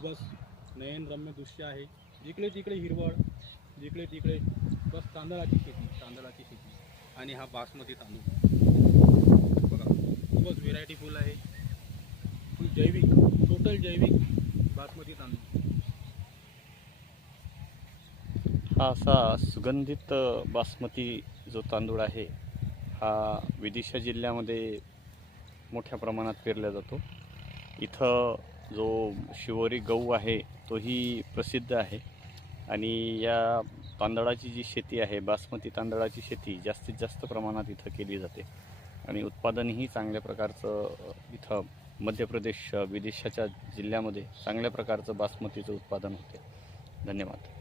खूपच नयनरम्य दृश्य आहे. जिकडे तिकडे हिरवळ, जिकडे तिकडे बस तांदळाची शेती आणि हा बासमती तांदूळ बघा, खूपच व्हेरायटीफुल आहे. फुल जैविक, टोटल जैविक बासमती तांदूळ. हा असा सुगंधित बासमती जो तांदूळ आहे हा विदिशा जिल्ह्यामध्ये मोठ्या प्रमाणात पेरला जातो. इथं जो शिवोरी गहू आहे तोही प्रसिद्ध आहे आणि या तांदळाची जी शेती आहे, बासमती तांदळाची शेती जास्तीत जास्त प्रमाणात इथं केली जाते आणि उत्पादनही चांगल्या प्रकारचं इथं मध्य प्रदेश विदिशाच्या जिल्ह्यामध्ये चांगल्या प्रकारचं बासमतीचं उत्पादन होते. धन्यवाद.